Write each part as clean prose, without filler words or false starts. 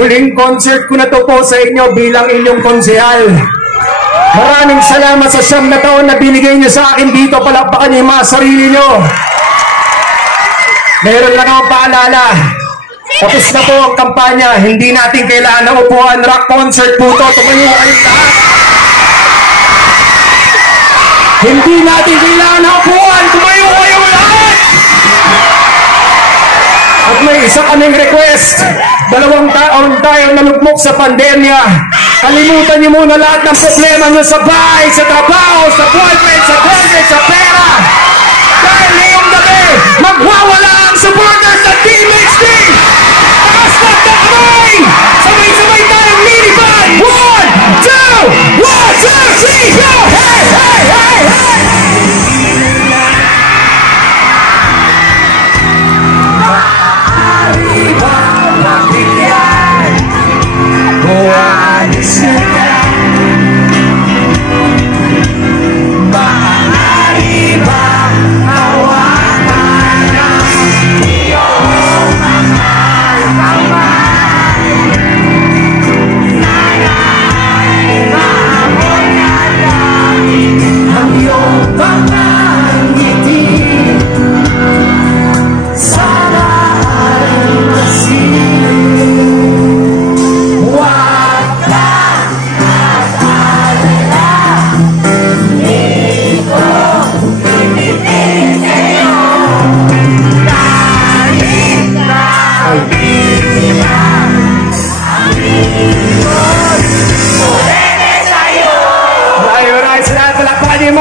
Huling concert ko na to po sa inyo bilang inyong konsehal. Maraming salamat sa 9 na taon na binigay niyo sa akin dito. Palakpakan niyo yung mga sarili niyo. Meron lang akong paalala. Tapos na po ang kampanya. Hindi natin kailangan ng upuan. Rock concert po to. Tumayo kayo lahat. Hindi natin kailangan ng upuan. Tumayo kayo lahat. At may isa kaming request. 2 taon tayo nalugmok sa pandemya. Kalimutan niyo muna lahat ng problema niyo sa bahay, sa trabaho, sa boyfriend, sa girlfriend, sa pera. Dahil ngayong gabi, magwawala ang supporters ng Team HD! Takas na kamay! Sabay-sabay tayong mini-band! 1, 2, 1, 2, 3, go! Hey, hey, hey, hey!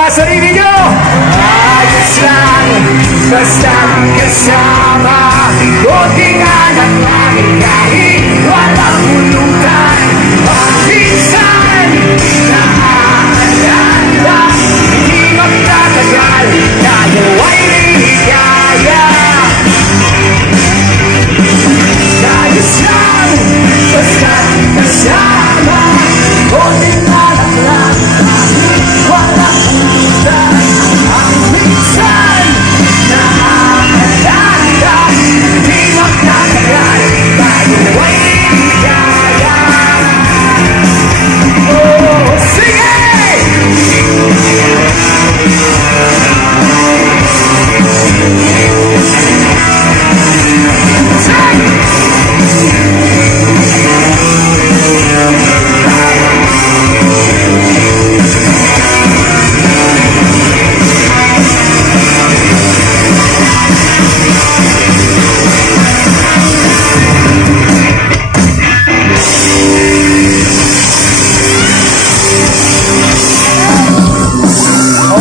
Sarili nyo! Ayos lang, basta kasama. Butingan at langit-langit, walang hulugan. Pagminsan, naaalala, hindi magtatagal, tayo ay ligaya. Ayos lang, basta kasama. Butingan at langit-langit, walang hulugan. Ang minsan, naaalala, hindi magtatagal, tayo ay ligaya. Oh, sige!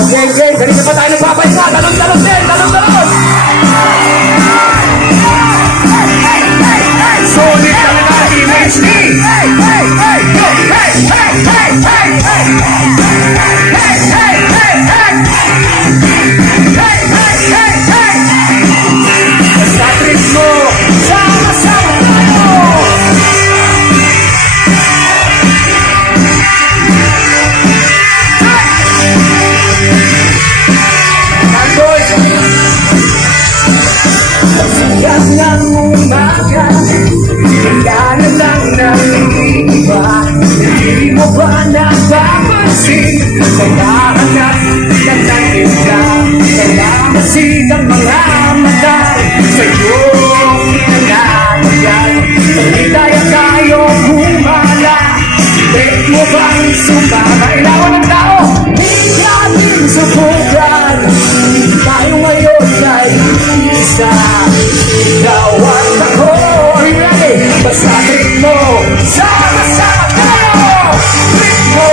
Okay, ganito pa tayo nagpapahinga. Talon-talon din, talon-talon. Solid lang na Team HD. Hey, hey, hey, hey, hey, hey, hey, hey, hey, hey, hey, hey, hey, hey. Basta trip mo, sama-sama tayo. Siyak ng umaga, kailangan lang ng iba. Hindi mo ba napapansin? Kailangan na nagtanim ka. Kailangan kasi ng mga mata sa'yo kinanatagal. Pagkitaya tayo humala. Break mo bang sumama? Ilawan ng tao, hindi natin subukan. Tayo ngayon ay isa. Ikaw at ako, ready? Basta trip mo, sama-sama tayo. Trip mo,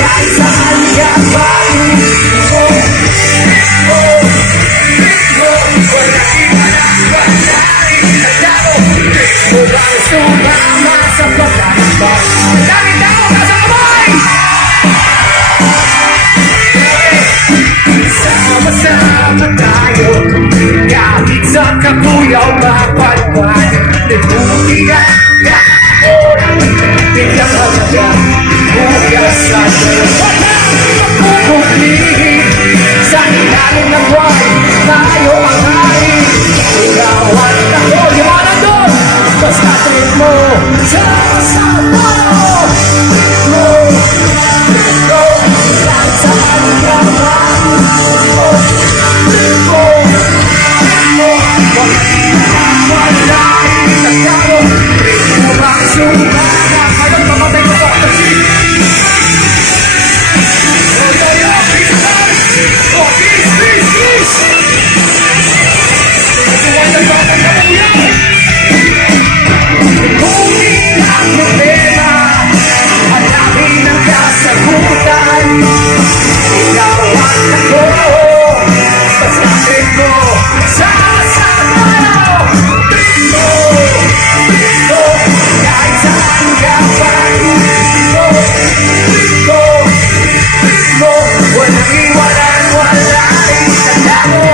kahit saan ka pa. Trip mo, wala iba na wala itatao. Trip mo bang sumama sa pagkakabas? Dami tao, nasa kamay! Sama-sama tayo, kahit sa kapuyaw mapalpan. Nagbukihan ka, orang biglang halaga. Hugasan ka, walang mapupulihin. Sa ilalim ng buwan, tayo ang hain. Ikaw at ako, yung mga nandun, basta Wala itagkaro, ritmo bang sumana, ngayon mamatay ko pa ang tasin. Yo, yo, yo, please, oh, please. Nagsuwan ng batang kapuyan. Kung ilang problema, hanapin ang kasagutan. Ikaw at ako, pasasin mo, sasama. Ritmo, kahit saan ka pa. Ritmo, walang iwanan, wala itagkaro.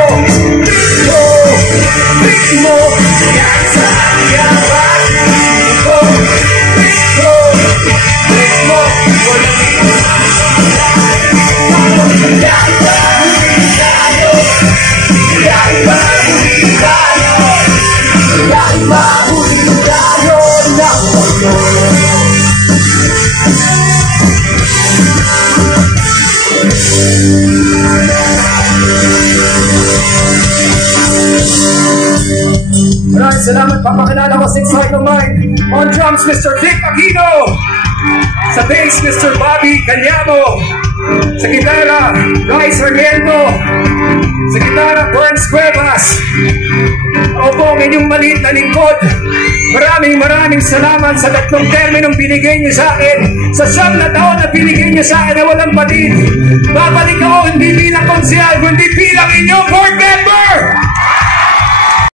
Ritmo, kahit saan ka pa. Ritmo, walang iwanan, mahuli tayo ng mundo. Maraming salamat. Papakilala ko sa side of mine. On drums, Mr. Vic Aquino. Sa bass, Mr. Bobby Cañamo. Sa gitara, Bryce Sarmiento. Sa gitara, Burns Cuevas. Ako po ang inyong maliit na lingkod. Maraming salamat sa tatlong terminong binigay niyo sa akin. Sa 7 na taon na binigay niyo sa akin na walang batid. Babalik ako hindi bilang konsehal, kundi bilang inyong board member.